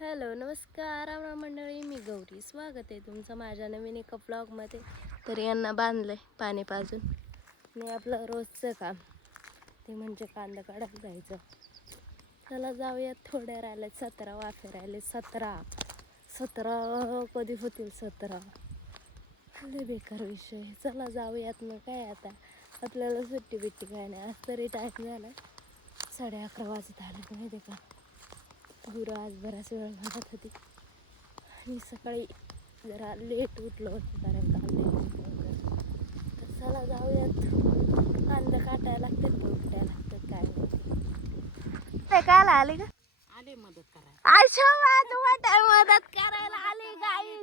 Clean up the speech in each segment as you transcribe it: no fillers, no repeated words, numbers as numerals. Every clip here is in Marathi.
हॅलो नमस्कार राम मंडळी, मी गौरी. स्वागत आहे तुमचं माझ्या नवीन एका ब्लॉगमध्ये. तर यांना बांधलं आहे पाणी पाजून आणि आपलं रोजचं काम ते म्हणजे कांदा काढायला जायचं. चला जाऊयात. थोड्या राहिल्या 17 वाफे राहिले. 17 कधी होतील 17? लय बेकार विषय. चला जाऊयात. मग काय आता आपल्याला सुट्टी बिट्टी काय नाही. आज तरी टाईम झाला 11:30 वाजत आले माहिती का. गुरु आज बराच वेळ म्हणत होती आणि सकाळी जरा लेट उठलो होतं कारण तर चला जाऊयात. कांदा काटायला लागतात का उपटायला लागतात काय माहिती. ते कायला आले का? आले मदत करायला. अच्छा मदत करायला आले गाई.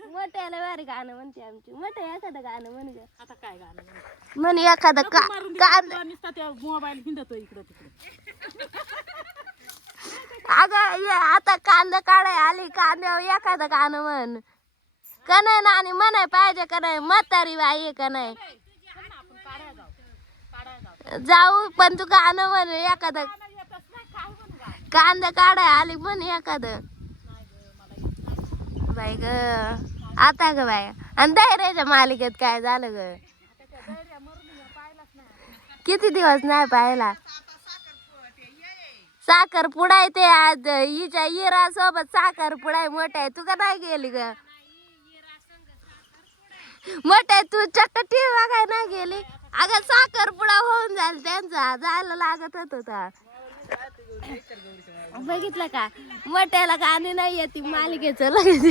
मोठ्याला भारी गाणं म्हणते आमची. मोठं एखादं गाणं म्हण ग. आता काय गाणं म्हण एखादं कांदा. नुसता मोबाईल हिंडतो इकडं तिकडे. अगं आता कांदा काढाय आली. कांद्यावर एखादं गाणं म्हण का नाही नानी. म्हणाय पाहिजे का नाही. म्हातारी बाई आहे का नाही. जाऊ पण तू गाणं म्हण एखादं. कांदा काढाय आली म्हण एखादं. बाई ग आता ग बाय. आणि धैर्याच्या मालिकेत काय झालं ग. किती दिवस नाही पाहिला. साखर पुडाय ते आज हिच्या हिरा सोबत साखर पुडाय मोठ्या. तू का नाही गेली ग. मोठ्या तू चक्क टीव्ही बघाय नाही गेली. अगं साखर पुडा होऊन जाईल त्यांचा. जायला लागत होता. बघितलं का मोठ्याला गाणी नाही येते मालिकेचं लगेच.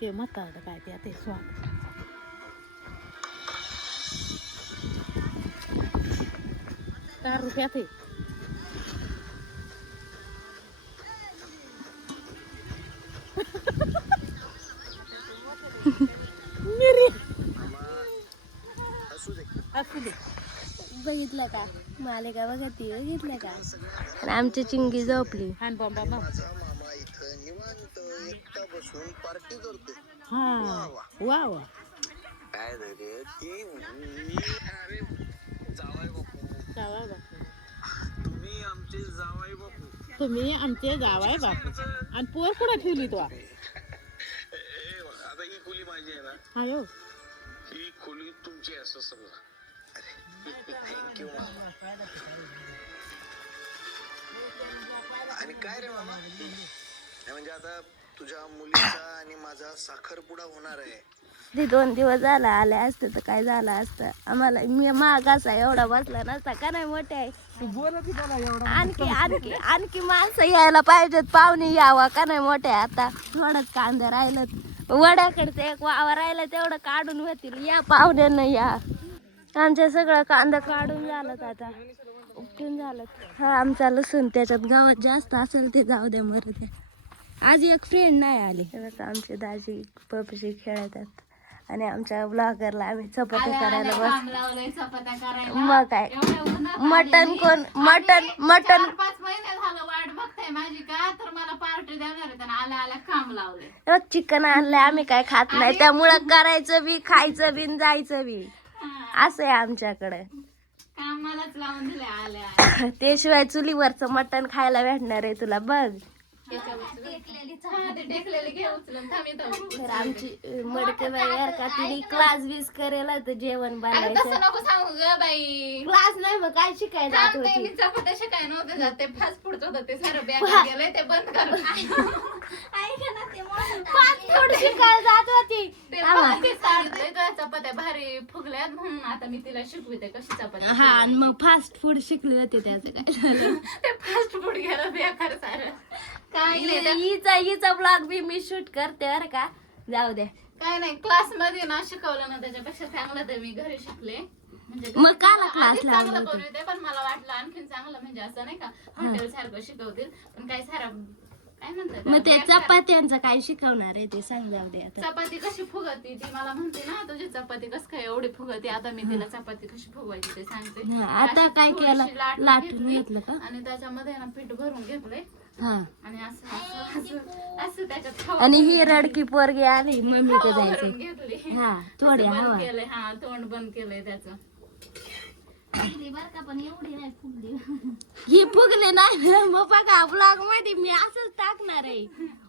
ते मताड काय ते स्वाद रुपयात बघितलं का मालिका बघती. बघितलं का. आणि आमची चिंगी झोपली. हा वा वा तुम्ही आमचे जावाय बापू. आणि पोर कुठे ठेवली तू. आता ही खोली माझी आहे ना. हायो ही खोली तुमची आहे असं समजा. थँक्यू. आणि काय रे मामा, म्हणजे आता तुझ्या मुलीचा आणि माझा साखरपुडा होणार आहे. ते 2 दिवस झाला आले असते तर काय झालं असतं आम्हाला. मी माग असा एवढा बसला नसता का नाही. मोठे आहे आणखी माणसं यायला पाहिजेत. पाहुणे यावा का नाही. मोठे आता थोडंच कांदा राहिलं. वड्याकडचं एक वावर राहिलं तेवढं काढून होतील. या पाहुण्यांना या. आमच्या सगळं कांदा काढून झालं आता. उपटून झालं. हा आमचा लसूण त्याच्यात गावात जास्त असेल ते जाऊ द्या मरू द्या. आज एक फ्रेंड नाही आली. आमचे दाजी पबजी खेळतात आणि आमच्या ब्लॉगरला आम्ही चपात्या करायला बस. मग काय मटन कोण मटन 5 महिने झालं वाट बघताय माझी का तर मला पार्टी देणार आहे. आल्या आल्या काम लावले. चिकन आणलंय आम्ही काय खात नाही त्यामुळं करायचं बी खायचं बी जायचं बी असं आहे आमच्याकडे. कामालाच लावून दिले आल्या. ते शिवाय चुलीवरचं मटण खायला भेटणार आहे तुला बघ. तर आमची मडके बाई का तिने क्लास बीस करेल तर जेवण बनायचं. नको सांगू ग बाई. क्लास नाही मग काय शिकायचं जात होती. मी चपात्या शिकाय नव्हते जात. ते फास्ट फूडच होतं ते सारं बॅग गेलंय ते बंद कर. फास्ट फूड शिकायला जात होती. चपात्या भारी फुगल्यात म्हणून आता मी तिला शिकविते कशी चपात्या. हा आणि मग फास्ट फूड शिकली होती त्याचं काय झालं. ते फास्ट फूड गेलं बेकार सारं. काय हिचा ब्लॉग बी मी शूट करते बरं का. जाऊ दे काय नाही. क्लास मध्ये ना शिकवलं ना त्याच्यापेक्षा चांगलं तर मी घरी शिकले. म्हणजे मग काला क्लास चांगलं लावला करू येते पण मला वाटलं आणखीन चांगलं म्हणजे असं नाही का हॉटेल सारखं शिकवतील पण काय सारं काय म्हणतात. मग ते चपात्यांचं काय शिकवणार आहे ते सांग. जाऊ दे आता. चपाती कशी फुगती ती मला म्हणते ना तुझी चपाती कस काय एवढी फुगती. आता मी तिला चपाती कशी फुगवायची ते सांगते. आता काय केलं लाटून घेतलं का. आणि त्याच्यामध्ये ना पीठ भरून घेतलंय. हा आणि असं त्याच्यात आणि ही रडकी पोरगी आली मम्मीकडे जायचं. घेतली. हा थोडी हवा केलंय. हा तोंड बंद केलंय त्याचं. ही फुगले नाही मग बघा ब्लॉग मध्ये मी असंच टाकणार आहे.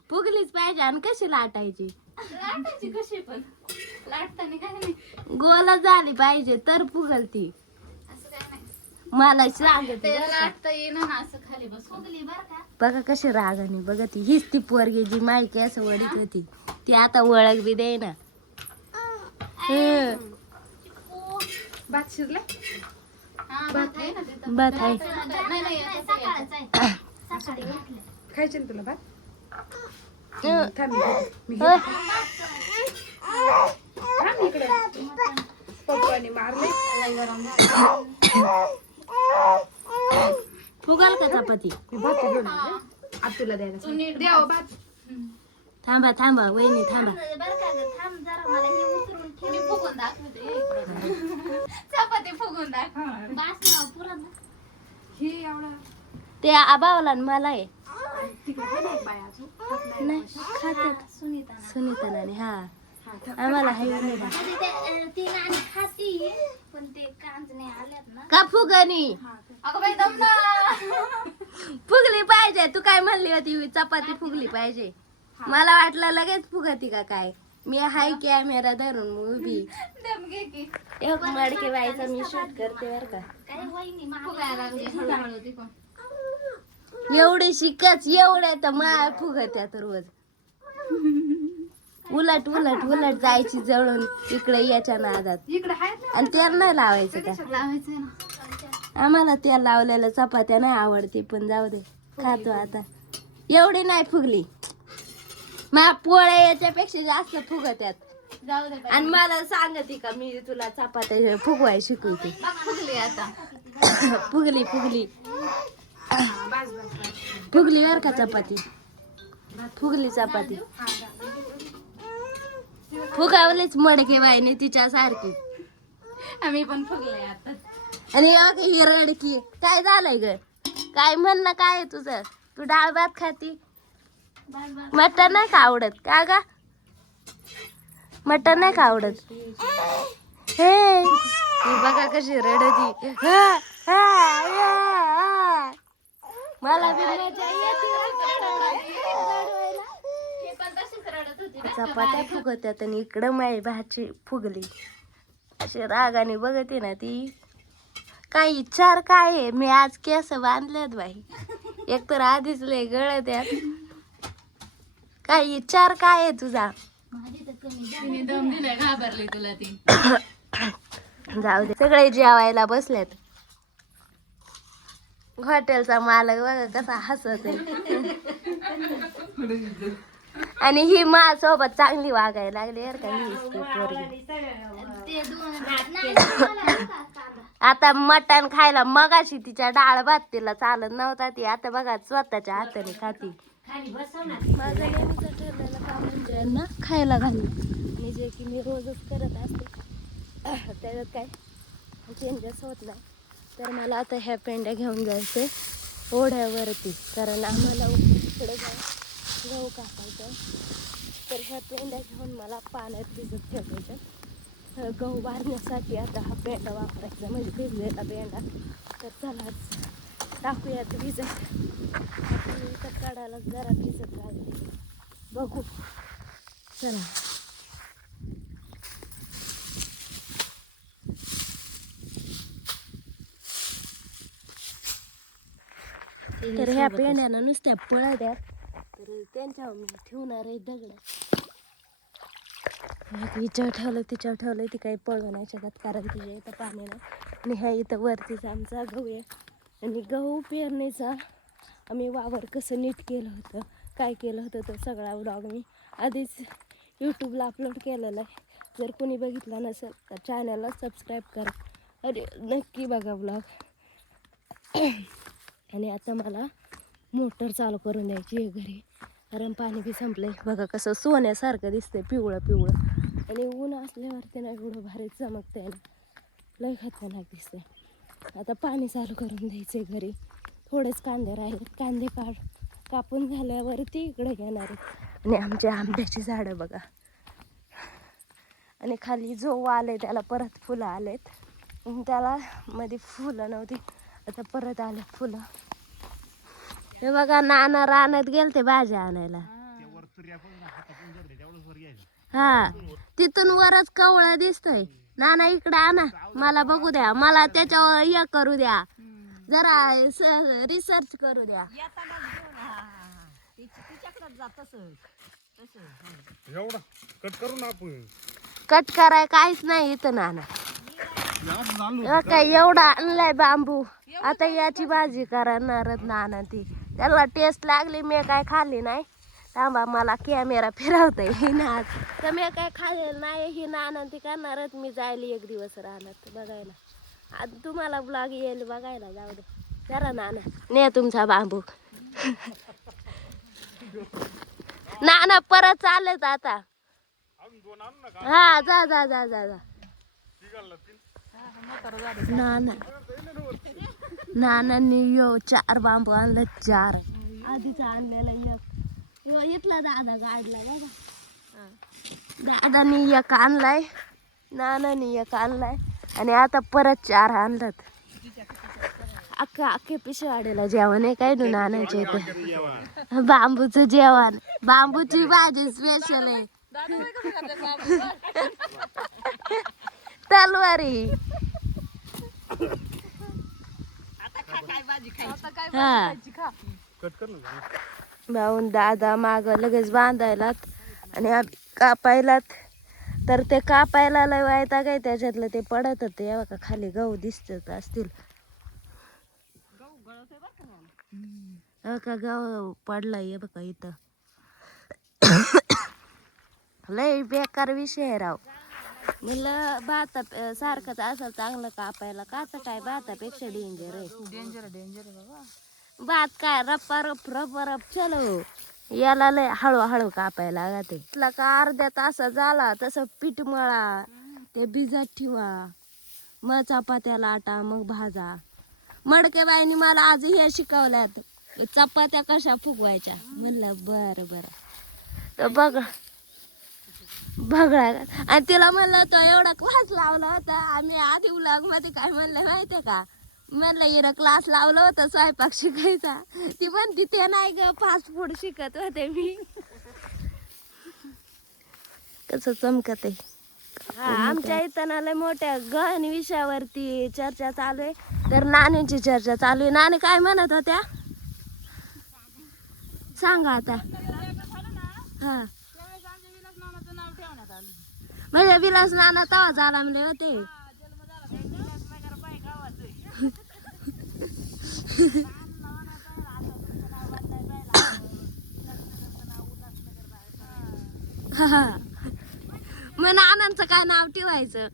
फुगलीच पाहिजे आणि कशी लाटायची लाटायची कशी पण लाटताना काय नाही गोल झाली पाहिजे तर फुगल ती. असं काय नाही मला सांगते ते लाटता येईना ना असं खाली बसून बघा कशी रागाने बघा ती हीच ती पोरगी जी माहिती असं वडीत होती ती आता ओळख बी दे ना. भात शिजला हा भात आहे ना तिथं भात आहे. नाही नाही तसं घ्यायचं. खायचे ना तुला भात हं. थांब मी हं. थांब इकडे पप्पाने मारले फुगाल का चपाती. मी भात घेऊन आले. आता तुला द्यायला तू नीट द्यावं भात थांबा थांबा वहिनी थांबा. मी फुगून दाखवते इकडं. चपाती फुगून दाखव हे एवढा ते आबावला आणि मला आहे तिकडे आहे ना एक बाय अजून नाही खातात सुनीता नानी हा आम्हाला आहे नाही बा. का फुगणी अगं बाई दम ना फुगली पाहिजे. तू काय म्हणली होती चपाती फुगली पाहिजे. मला वाटलं लगेच फुगती का काय. मी हाय कॅमेरा धरून उभी दम घे की एक मडके बाईचा मी शूट करते बर का. फुगायला लागली हळूहळू ती पण एवढे शिकच एवढे तर माय फुगत्यात रोज. उलट उलट उलट जायची जळून इकडे याच्या नादात इकडे आहेत ना आणि तेल नाही लावायचं का. लावायचंय ना आम्हाला तेल लावलेलं चपात्या नाही आवडते पण जाऊ दे खातो आता. एवढी नाही फुगली माझ्या पोळ्या याच्यापेक्षा जास्त फुगत्यात. जाऊ दे बाई. आणि मला सांगते का मी तुला चपात्या फुगवाय शिकवते. बघ फुगली आता फुगली फुगली बस बस फुगली बर का चपाती. फुगली चपाती फुगावलीच मडके बाईने तिच्या सारखी. आम्ही पण फुगले आता आणि अग ही रडकी काय झालंय ग. काय म्हणणं काय आहे तुझं. तू डाळ भात खाती मटण नाही का आवडत का ग. मटण नाही का आवडत. हे ही बघा कशी रडती. मला बी मजा येते. हे पण तशीच रडत होती ना. चपात्या फुगत्यात आणि इकडं माई भाजी फुगली. अशी रागाने बघते ना ती. काय विचार काय आहे. मी आज केस बांधल्यात बाई एकतर आधीच लय गळत्यात. काय विचार काय आहे तुझा. तिने दम दिलाय घाबरली तुला ती जाऊ दे सगळे जेवायला बसलेत. हॉटेलचा मालक बघा कसा हसत आहे. आणि ही माझ्यासोबत चांगली वागायला लागली बरं का ही पोरगी. आता मटण खायला मगाशी तिच्या डाळ भात तिला चालत नव्हता ती आता बघा स्वतःच्या हाताने खाती. माझं नेहमीच ठरलेलं काम म्हणजे ना खायला घालून मी जे की मी रोजच करत असते त्याच्यात काय चेंजेस होत नाही. तर मला आता ह्या पेंड्या घेऊन जायचे ओढ्यावरती कारण आम्हाला पुढे गहू कापायचं. तर ह्या पेंड्या घेऊन मला पाण्यात भिजत ठेवायच्या. गहू बांधण्यासाठी आता हा पेंडा वापरायचा म्हणजे भिजलेला पेंडा. तर चला टाकूयात भिजत. तर काढायला जरा भिजत राहिले बघू चला. तर ह्या पेंड्यानं नुसत्या पळत्यात तर त्यांच्यावर मी ठेवणार आहे दगड. हिच्यावर ठेवलं तिच्यावर ठेवलं ती काही पळू नाही शकत कारण तिच्या इथं पाणी नाही. आणि ह्या इथं वरतीच आमचा गहू आहे. आणि गहू पेरणीचा आम्ही वावर कसं नीट केलं होतं काय केलं होतं तर सगळा व्लॉग मी आधीच यूट्यूबला अपलोड केलेला आहे. जर कोणी बघितलं नसेल तर चॅनलला सबस्क्राईब करा. अरे नक्की बघा व्लॉग. आणि आता मला मोटर चालू करून द्यायची आहे घरी कारण पाणी बी संपलंय. बघा कसं सोन्यासारखं दिसतंय पिवळं पिवळं. आणि ऊन असल्यावरती ना एवढं भारी चमकतंय ना लय खतरनाक दिसतंय. आता पाणी चालू करून द्यायचे घरी. थोडेच कांदे राहिले कांदे कापून झाल्यावरती इकडे घेणार आहे. आणि आमचे आंब्याची झाडं बघा आणि खाली जो आले त्याला परत फुलं आलेत. त्याला मध्ये फुलं नव्हती, आता परत आले फुलं. हे बघा नाना रानात गेलते भाज्या आणायला. हा तिथून वरच कवळं दिसतंय. नाना इकडे आणा, मला बघू द्या, मला त्याच्यावर हे करू द्या, जरा रिसर्च करू द्या. कट कराय काहीच नाही इथं नाना. काय एवढा आणलाय बांबू, आता याची भाजी करणारच नाना. ती त्याला टेस्ट लागली, मी काय खाल्ली नाही. थांबा मला कॅमेरा फिरवतंय ही नाच, तर मी काय खाल्लेलं नाही. ही नाना ती करणारच. मी जायला एक दिवस राहणार बघायला. आता तुम्हाला ब्लॉग येईल बघायला, जाऊ दे जरा नाना ने तुमचा बांबू. नाना परत चालत आता. हा जा जा जा जा जा. नाना नानांनी यो 4 बांबू आणलं, 4 आधीच आणलेला एक. इथला दादा गाडला बघा, दादानी एक आणलाय, नानानी एक आणलाय, आणि आता परत 4 आणलं. अख्खे पिशवाडीला जेवण आहे काय नानांच्या इथे. बांबूचं जेवण, बांबूची भाजी स्पेशल आहे. तलवारी. हा भाऊन दादा माग लगेच बांधायलात आणि कापायलात. तर ते कापायला लय वायता काय, त्याच्यातलं ते पडत होते. या बघा खाली गहू दिसत असतील. का गहू पडलाय बघा इथं. लय बेकार विषय आहे राव. म्हणलं भाता सारखंच असं चांगलं कापायला, काच काय भातापेक्षा डेंजर आहे. भात काय रप्पा रप रप्पा रप चलो, याला लय हळूहळू कापायला लागते. इथला का अर्ध्या तासात झाला तसं पीठ मळा, ते भिजत ठेवा, मग चपात्या लाटा, मग भाजा. मडके बाईनी मला आज हे शिकवल्यात, चपात्या कशा फुगवायच्या. म्हणलं बरं बरं. तर बघा, आणि तिला म्हणलं तो एवढा क्लास लावला होता. आम्ही आधी व्लॉग मध्ये काय म्हणलं माहितीये का, म्हणलं हिला क्लास लावला होता स्वयंपाक शिकायचा. ती म्हणती ते नाही ग, फास्ट फूड शिकत होते मी. कसं चमकत आहे. आमच्या इथं ना लय मोठ्या गहन विषयावरती चर्चा चालू आहे. तर नानीची चर्चा चालू आहे. नानी काय म्हणत होत्या सांगा आता. हा म्हणजे विलास नाना तवा झाला म्हणले होते. मग नानांचं काय नाव ठेवायचं.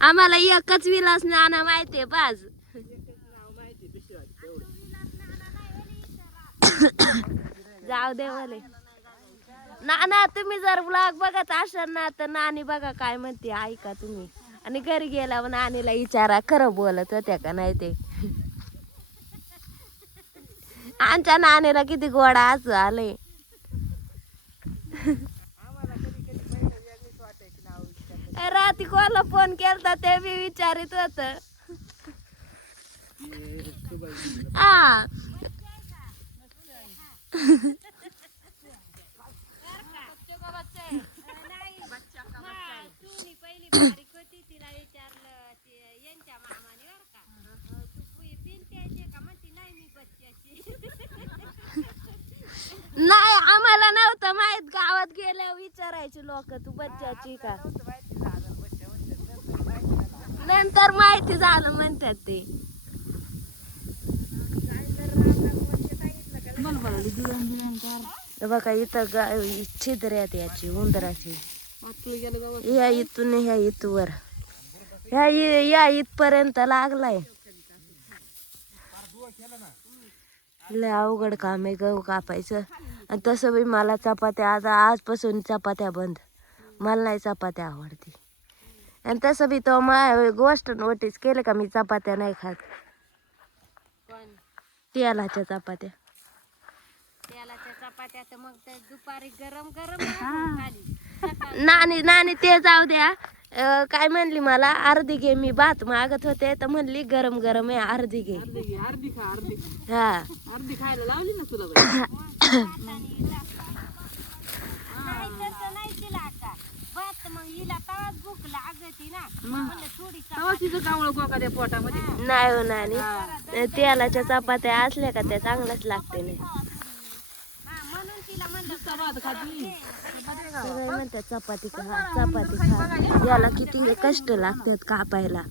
आम्हाला एकच विलास नाना माहितीये बाज. जाऊ दे मले. नाना तुम्ही जर ब्लॉग बघत असाल ना, तर नानी बघा काय म्हणते ऐका तुम्ही. आणि घरी गेल्यावर नानीला विचारा खरं बोलत होत्या का नाही ते. आमच्या नानीला किती गोडा असं आले. रात्री कोणाला फोन केलता ते बी विचारित होत. हा नाही आम्हाला नव्हतं माहित. गावात गेल्यावर विचारायचे लोक तू बच्चाची का. नंतर माहिती झालं म्हणतात ते. बघा इथं छिद्र आहेत याची उंदराची. ह्या इथून ह्या इथवर या इथपर्यंत लागलाय. लय अवघड काम आहे गहू कापायचं. आणि तसं बी मला चपात्या, आता आजपासून चपात्या बंद. मला नाही चपात्या आवडते. आणि तसं बी तो गोष्ट नोटीस केलं का मी चपात्या नाही खात. तेलाच्या चपात्या. तेलाच्या चपात्या तर मग ते दुपारी गरम गरम खाली. नानी ते जाऊ द्या. काय म्हणली मला अर्धी घे, मी भात मागत होते तर म्हणली गरम गरम आहे अर्धी घे. अर्धी खा अर्धी. हा अर्धी खायला लावली ना तुला बाई. नाही तसं नाही तिला का भात मग हिला तवाच भूक लागती ना म्हणलं थोडी तेव्हा तिचं कावळ गोका त्या पोटामध्ये. नाही हो नानी, तेलाच्या चपात्या असल्या का त्या चांगल्याच लागते नाही. म्हणून तिला म्हणलं नुसता भात खाती. सगळे म्हणतात चपाती खा चपाती खा. याला किती कष्ट लागतात कापायला.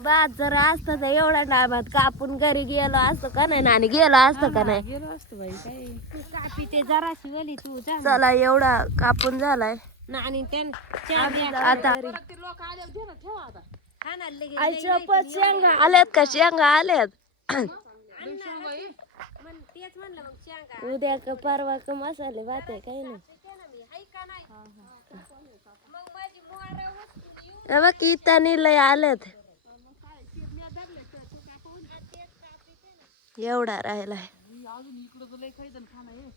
भात जर असतं तर एवढ्या डाबात कापून घरी गेलो असतो का नाही नानी, गेलो असतं का नाही. गेलो असतो बाई काय. कापी ते जराशी वली तू जा चला एवढा कापून झालाय आणि आता. लोक आले दे ना ठेवा आता. खाणार लगेच आईच्या पण शेंगा आल्यात का, शेंगा आल्यात. तेच म्हणलं मग शेंगा उद्या का परवा का मसाले भात आहे काही नाही. मग माझी मोरा बघ इथं लय आल्यात. एवढा राहिलाय. अजून इकडं लय खायचं खाणं आहे.